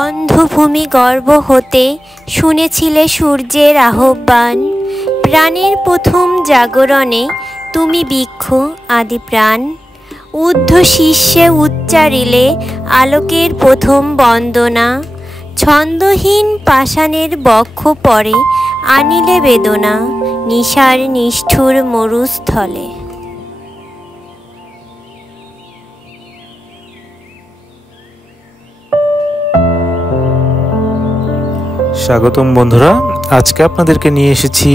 অন্ধভূমি গর্ভ হতে শুনেছিলে সূর্যের আহ্বান। প্রাণের প্রথম জাগরণে তুমি বৃক্ষ আদি প্রাণ। ঊর্ধ্ব শীর্ষে উচ্চারিলে আলোকের প্রথম বন্দনা। ছন্দহীন পাষাণের বক্ষ পরে আনিলে বেদনা, নিশার নিষ্ঠুর মরুস্থলে। স্বাগতম বন্ধুরা, আজকে আপনাদেরকে নিয়ে এসেছি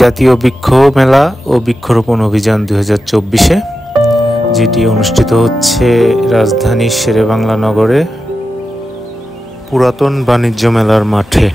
জাতীয় বৃক্ষ মেলা ও বৃক্ষরোপণ অভিযান 2024-এ, যেটি অনুষ্ঠিত হচ্ছে রাজধানীর শেরেবাংলা নগরে পুরাতন বাণিজ্য মেলার মাঠে।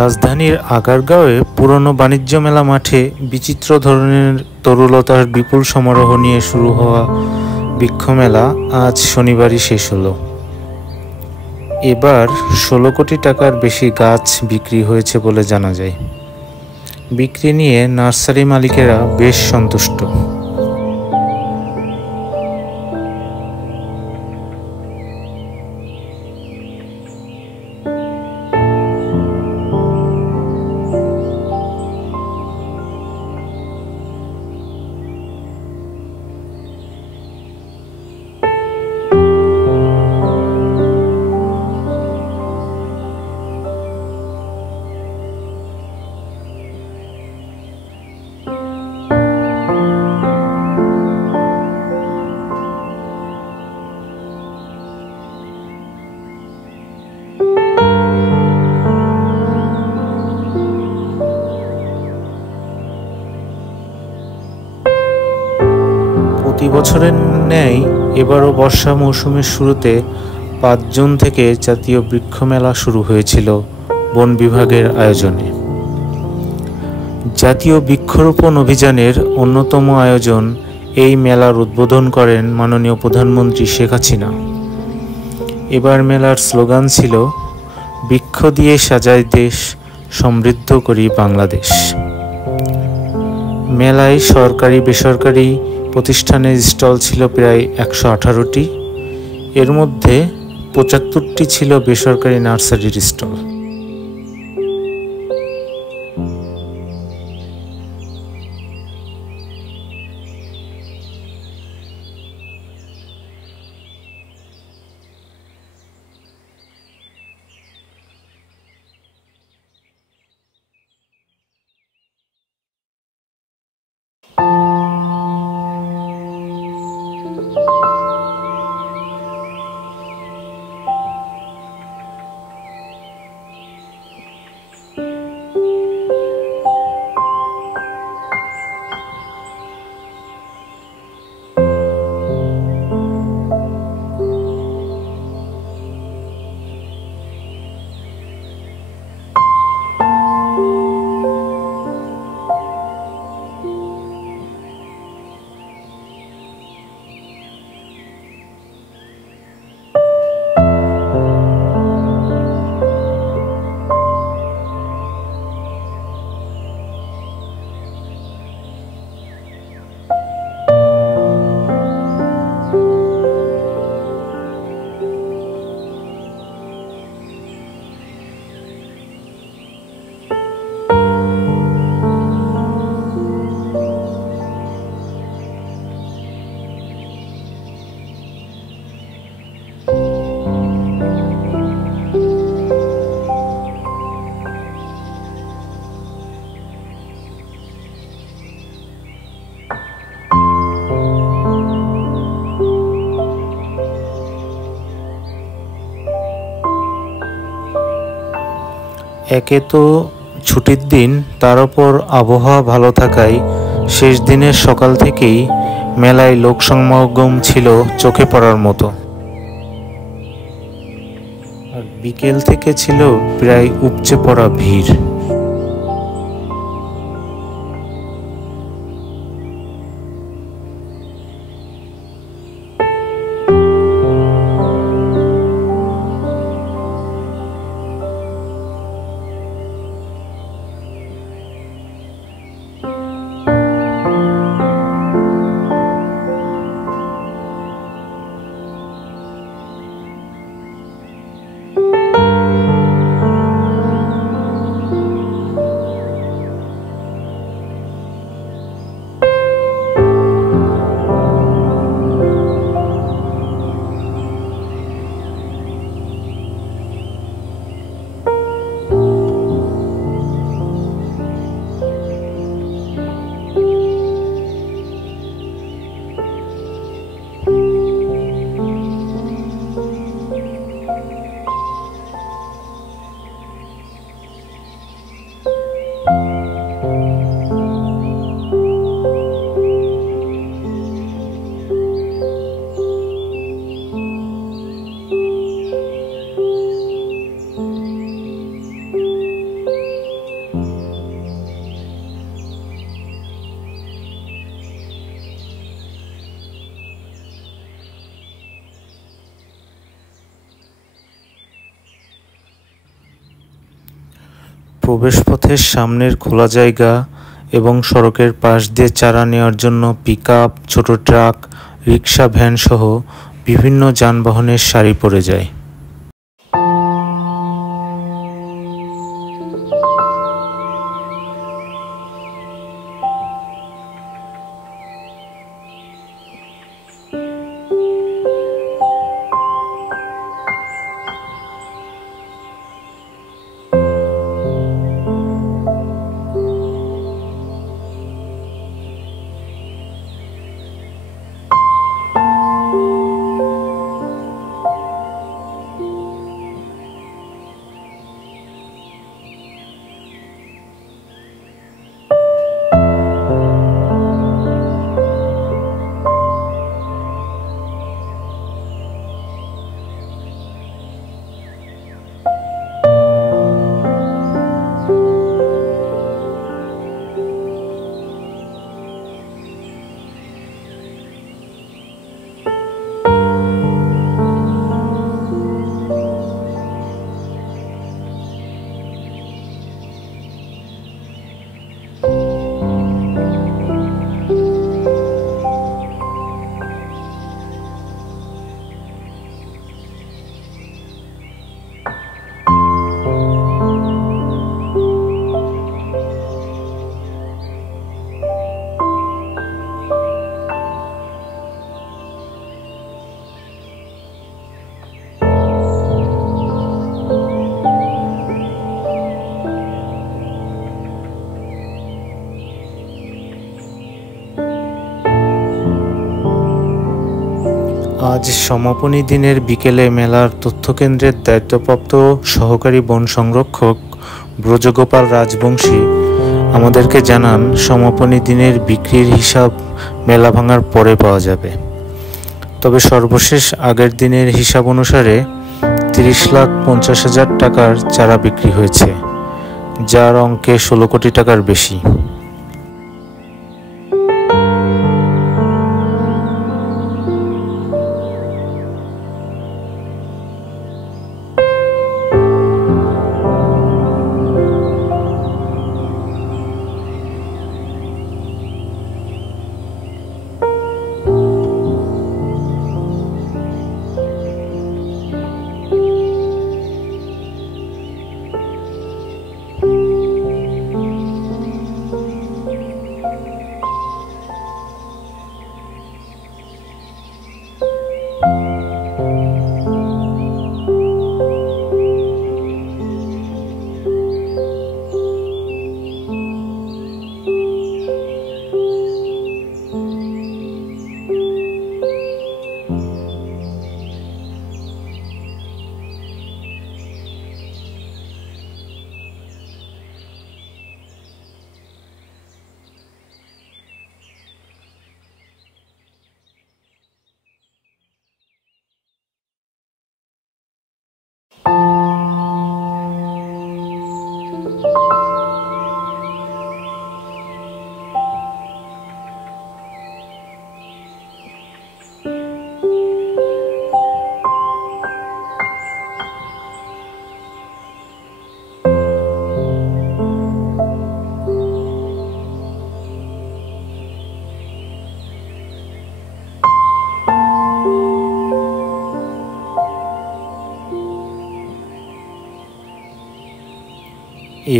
রাজধানীর আগারগাঁওয়ে পুরনো বাণিজ্য মেলা মাঠে বিচিত্র ধরনের তরুলতার বিপুল সমারোহ নিয়ে শুরু হওয়া বৃক্ষ মেলা আজ শনিবারই শেষ হলো। এবার 16 কোটি টাকার বেশি গাছ বিক্রি হয়েছে বলে জানা যায়। বিক্রি নিয়ে নার্সারি মালিকেরা বেশ সন্তুষ্ট। প্রতি বছরের ন্যায় এবারও বর্ষা মৌসুমের শুরুতে 5 জুন থেকে জাতীয় বৃক্ষ মেলা শুরু হয়েছিল বন বিভাগের আয়োজনে। জাতীয় বৃক্ষরোপণ অভিযানের অন্যতম আয়োজন এই মেলার উদ্বোধন করেন মাননীয় প্রধানমন্ত্রী শেখ হাসিনা। এবার মেলার স্লোগান ছিল, বৃক্ষ দিয়ে সাজাই দেশ, সমৃদ্ধ করি বাংলাদেশ। মেলায় সরকারি বেসরকারি প্রতিষ্ঠানের স্টল ছিল প্রায় 118টি। এর মধ্যে 75টি ছিল বেসরকারি নার্সারির স্টল। একে তো ছুটির দিন, তার উপর আবহাওয়া ভালো থাকায় শেষ দিনের সকাল থেকেই মেলায় লোক সমাগম ছিল চোখে পড়ার মতো। আর বিকেল থেকে ছিল প্রায় উপচে পড়া ভিড়। প্রবেশপথের সামনের খোলা জায়গা এবং সড়কের পাশ দিয়ে চারা নেওয়ার জন্য পিকআপ, ছোট ট্রাক, রিক্সা, ভ্যান সহ বিভিন্ন যানবাহনের সারি পড়ে যায়। আজ সমাপনী দিনের বিকেলে মেলার তথ্যকেন্দ্রের দায়িত্বপ্রাপ্ত সহকারী বন সংরক্ষক ব্রজগোপাল রাজবংশী আমাদেরকে জানান, সমাপনী দিনের বিক্রির হিসাব মেলা ভাঙার পরে পাওয়া যাবে। তবে সর্বশেষ আগের দিনের হিসাব অনুসারে 30,50,000 টাকার চারা বিক্রি হয়েছে, যার অঙ্কে 16 কোটি টাকার বেশি।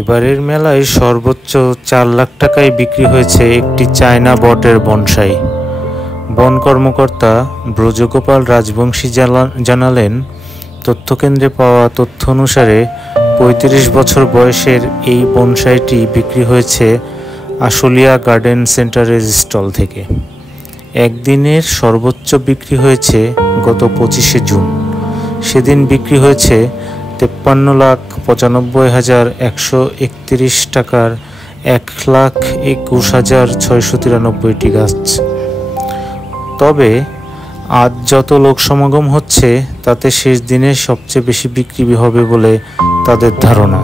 এবারের মেলায় সর্বোচ্চ 4 লাখ টাকায় বিক্রি হয়েছে একটি চায়না বটের বনসাই। বন কর্মকর্তা ব্রজগোপাল রাজবংশী জানালেন, তথ্যকেন্দ্রে পাওয়া তথ্য অনুসারে 35 বছর বয়সের এই বনসাইটি বিক্রি হয়েছে আশুলিয়া গার্ডেন সেন্টারের স্টল থেকে। একদিনের সর্বোচ্চ বিক্রি হয়েছে গত 25শে জুন। সেদিন বিক্রি হয়েছে 53,95,131 টাকার 1,21,693টি গাছ। তবে আজ যত লোক সমাগম হচ্ছে তাতে শেষ দিনে সবচেয়ে বেশি বিক্রি হবে বলে তাদের ধারণা।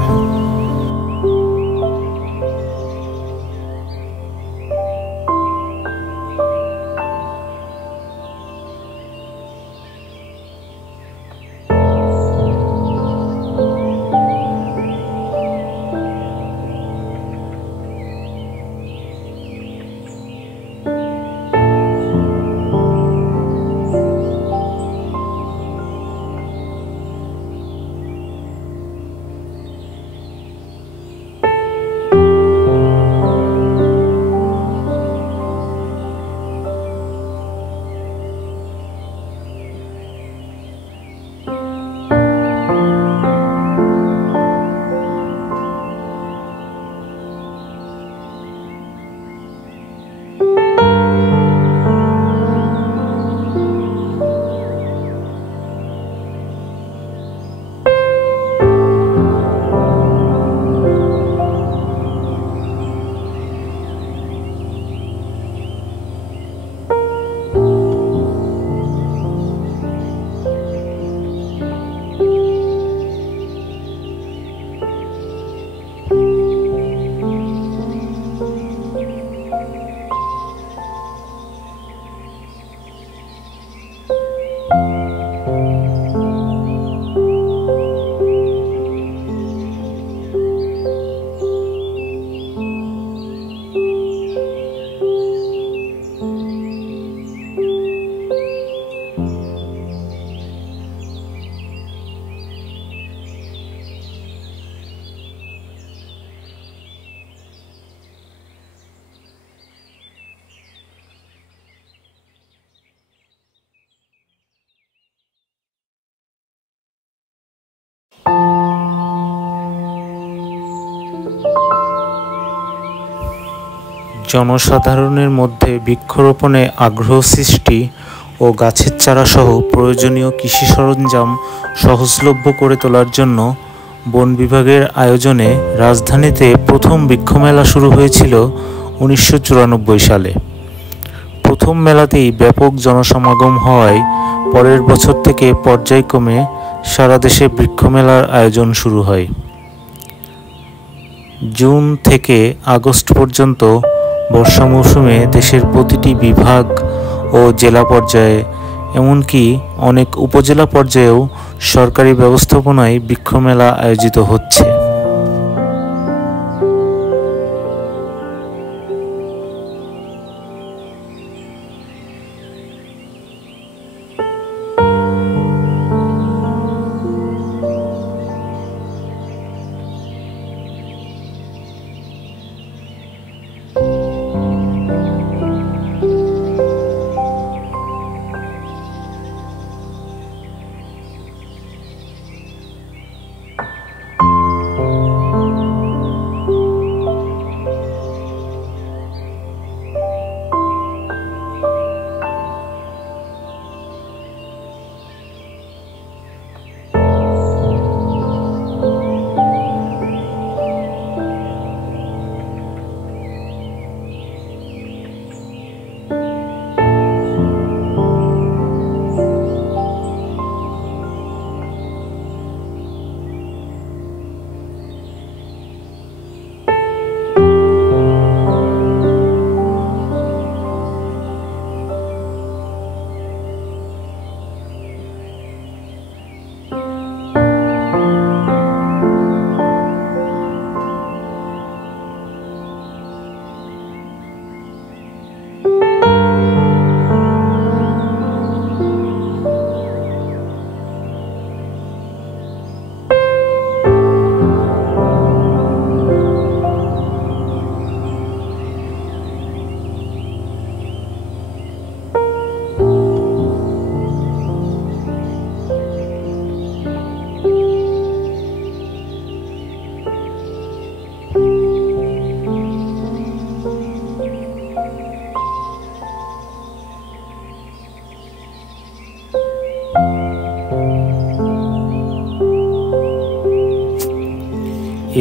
জনসাধারণের মধ্যে বৃক্ষরোপণে আগ্রহ সৃষ্টি ও গাছের চারা সহ প্রয়োজনীয় কৃষি সরঞ্জাম সহজলভ্য করে তোলার জন্য বন বিভাগের আয়োজনে রাজধানীতে প্রথম বৃক্ষমেলা শুরু হয়েছিল 1994 সালে। প্রথম মেলাতেই ব্যাপক জনসমাগম হওয়ায় পরের বছর থেকে পর্যায়ক্রমে সারা দেশে বৃক্ষমেলার আয়োজন শুরু হয়। জুন থেকে আগস্ট পর্যন্ত বর্ষা মৌসুমে দেশের প্রতিটি বিভাগ ও জেলা পর্যায়ে, এমনকি অনেক উপজেলা পর্যায়েও সরকারি ব্যবস্থাপনায় বৃক্ষমেলা আয়োজিত হচ্ছে।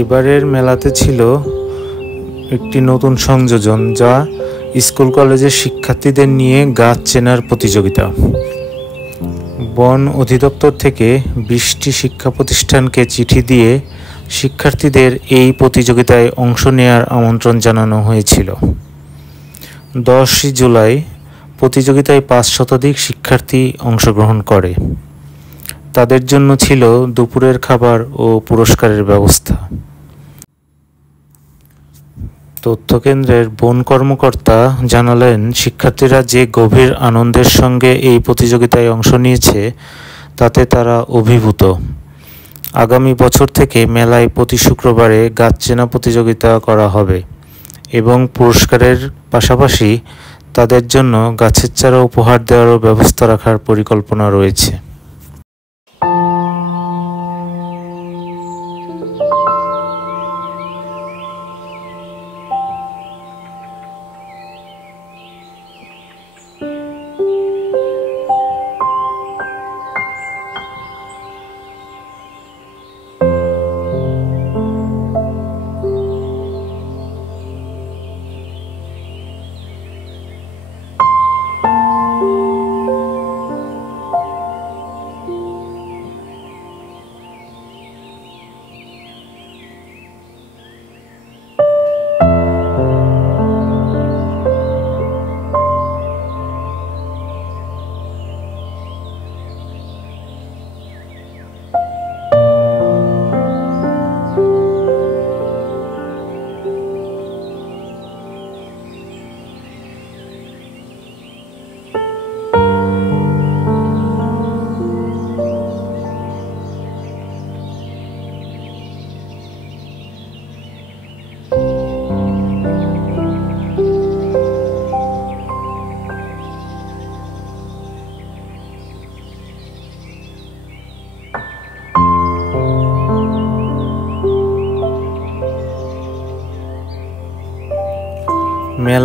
এবারের মেলাতে ছিল একটি নতুন সংযোজন, যা স্কুল কলেজের শিক্ষার্থীদের নিয়ে গাছ চেনার প্রতিযোগিতা। বন অধিদপ্তর থেকে 20টি শিক্ষা প্রতিষ্ঠানকে চিঠি দিয়ে শিক্ষার্থীদের এই প্রতিযোগিতায় অংশ নেওয়ার আমন্ত্রণ জানানো হয়েছিল। 10 জুলাই প্রতিযোগিতায় 5 শতাধিক শিক্ষার্থী অংশগ্রহণ করে। তাদের জন্য ছিল দুপুরের খাবার ও পুরস্কারের ব্যবস্থা। তথ্যকেন্দ্রের বন কর্মকর্তা জানালেন, শিক্ষার্থীরা যে গভীর আনন্দের সঙ্গে এই প্রতিযোগিতায় অংশ নিয়েছে তাতে তারা অভিভূত। আগামী বছর থেকে মেলায় প্রতি শুক্রবারে গাছ চেনা প্রতিযোগিতা করা হবে এবং পুরস্কারের পাশাপাশি তাদের জন্য গাছের চারা উপহার দেওয়ারও ব্যবস্থা রাখার পরিকল্পনা রয়েছে।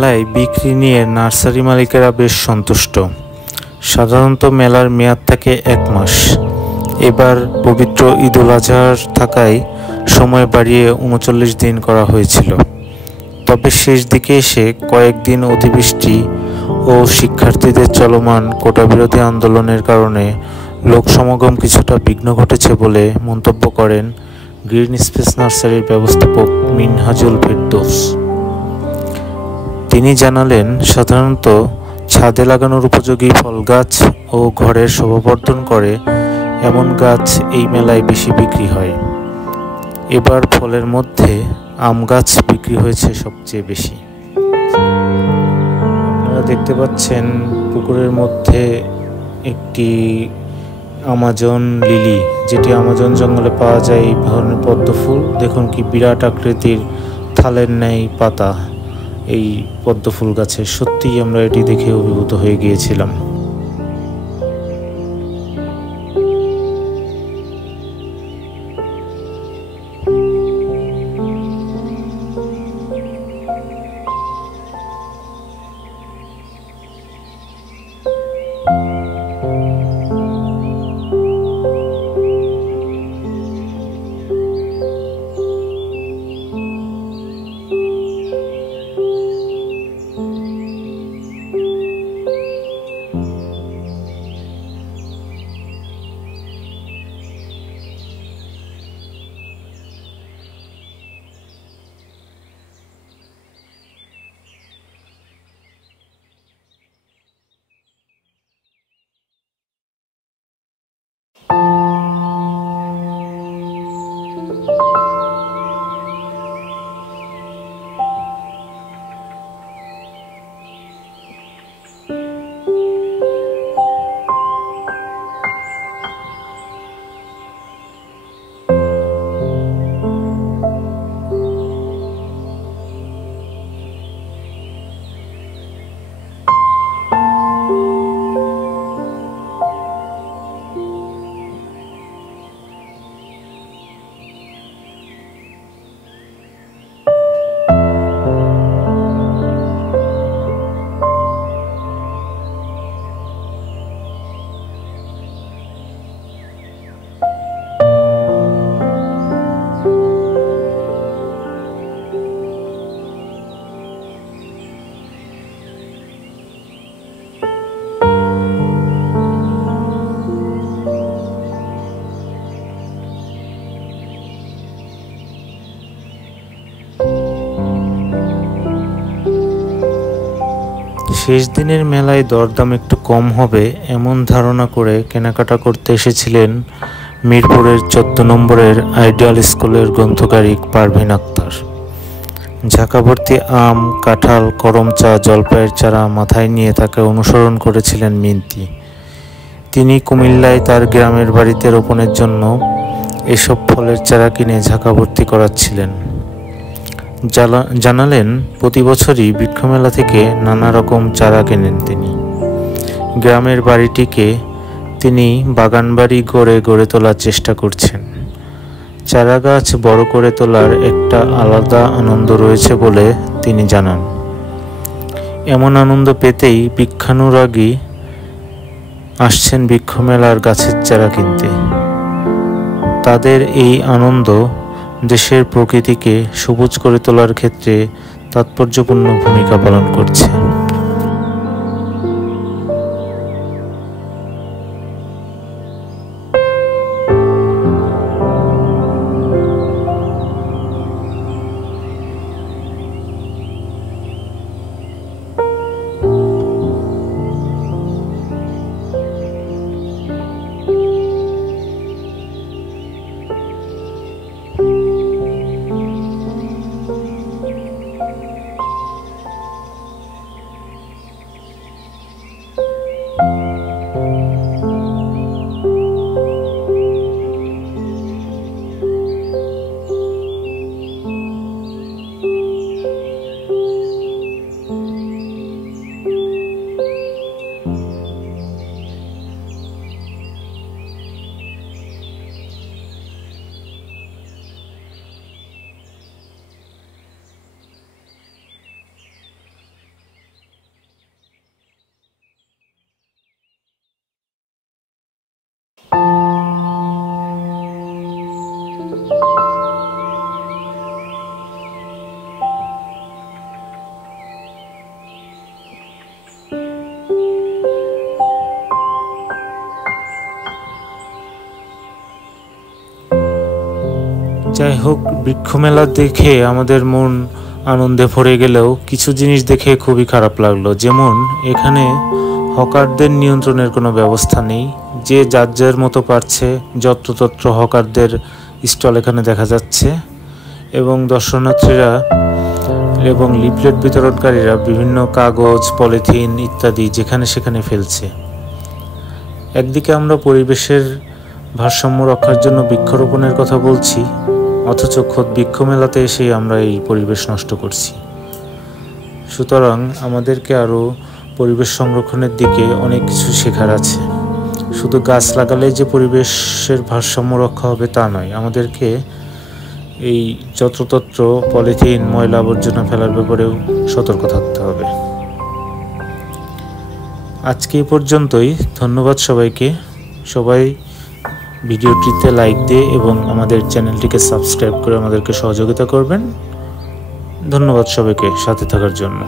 মেলায় বিক্রি নিয়ে নার্সারি মালিকেরা বেশ সন্তুষ্ট। সাধারণত মেলার মেয়াদ থাকে 1 মাস। এবার পবিত্র ঈদুল আজহার থাকায় সময় বাড়িয়ে 39 দিন করা হয়েছিল। তবে শেষ দিকে এসে কয়েকদিন অতিবৃষ্টি ও শিক্ষার্থীদের চলমান কোটাবিরোধী আন্দোলনের কারণে লোক সমাগম কিছুটা বিঘ্ন ঘটেছে বলে মন্তব্য করেন গ্রিন স্পেস নার্সারির ব্যবস্থাপক মিনহাজুল ফেরদৌস। তিনি জানালেন, সাধারণত ছাদে লাগানোর উপযোগী ফল গাছ ও ঘরের শোভাবর্ধন করে এমন গাছ এই মেলায় বেশি বিক্রি হয়। এবার ফলের মধ্যে আম গাছ বিক্রি হয়েছে সবচেয়ে বেশি। আপনারা দেখতে পাচ্ছেন পুকুরের মধ্যে একটি আমাজন লিলি, যেটি আমাজন জঙ্গলে পাওয়া যায় এই ধরনের পদ্ম ফুল। দেখুন কি বিরাট আকৃতির থালের ন্যায় পাতা এই পদ্ম ফুল গাছে। সত্যিই আমরা এটি দেখে অভিভূত হয়ে গিয়েছিলাম। শেষ দিনের মেলায় দরদাম একটু কম হবে এমন ধারণা করে কেনাকাটা করতে এসেছিলেন মিরপুরের 14 নম্বরের আইডিয়াল স্কুলের গ্রন্থকারী পারভিন আক্তার। ঝাঁকাভর্তি আম, কাঁঠাল, করমচা, জলপাইয়ের চারা মাথায় নিয়ে তাকে অনুসরণ করেছিলেন মিন্তি। তিনি কুমিল্লায় তার গ্রামের বাড়িতে রোপণের জন্য এসব ফলের চারা কিনে ঝাঁকাভর্তি করাচ্ছিলেন। জানালেন, প্রতি বছরই বৃক্ষমেলা থেকে নানা রকম চারা কেনেন তিনি। গ্রামের বাড়িটিকে তিনি বাগানবাড়ি গড়ে তোলার চেষ্টা করছেন। চারা গাছ বড় করে তোলার একটা আলাদা আনন্দ রয়েছে বলে তিনি জানান। এমন আনন্দ পেতেই বৃক্ষানুরাগী আসছেন বৃক্ষমেলার গাছের চারা কিনতে। তাদের এই আনন্দ দেশের প্রকৃতিকে সবুজ করে তোলার ক্ষেত্রে তাৎপর্যপূর্ণ ভূমিকা পালন করছে। যাই হোক, বৃক্ষ মেলা দেখে আমাদের মন আনন্দে ভরে গেলেও কিছু জিনিস দেখে খুবই খারাপ লাগলো। যেমন এখানে হকারদের নিয়ন্ত্রণের কোনো ব্যবস্থা নেই, যে যার যার মতো পারছে যত্রতত্র হকারদের স্টল এখানে দেখা যাচ্ছে, এবং দর্শনার্থীরা এবং লিফলেট বিতরণকারীরা বিভিন্ন কাগজ, পলিথিন ইত্যাদি যেখানে সেখানে ফেলছে। একদিকে আমরা পরিবেশের ভারসাম্য রক্ষার জন্য বৃক্ষরোপণের কথা বলছি, অথচ খোদ বৃক্ষ মেলাতে এসে আমরা এই পরিবেশ নষ্ট করছি। সুতরাং আমাদেরকে আরও পরিবেশ সংরক্ষণের দিকে অনেক কিছু শেখার আছে। শুধু গাছ লাগালে যে পরিবেশের ভারসাম্য রক্ষা হবে তা নয়, আমাদেরকে এই যত্রতত্র পলিথিন, ময়লা আবর্জনা ফেলার ব্যাপারেও সতর্ক থাকতে হবে। আজকে এই পর্যন্তই। ধন্যবাদ সবাইকে। সবাই ভিডিওটিতে লাইক দিয়ে এবং আমাদের চ্যানেলটিকে সাবস্ক্রাইব করে আমাদেরকে সহযোগিতা করবেন। ধন্যবাদ সবাইকে সাথে থাকার জন্য।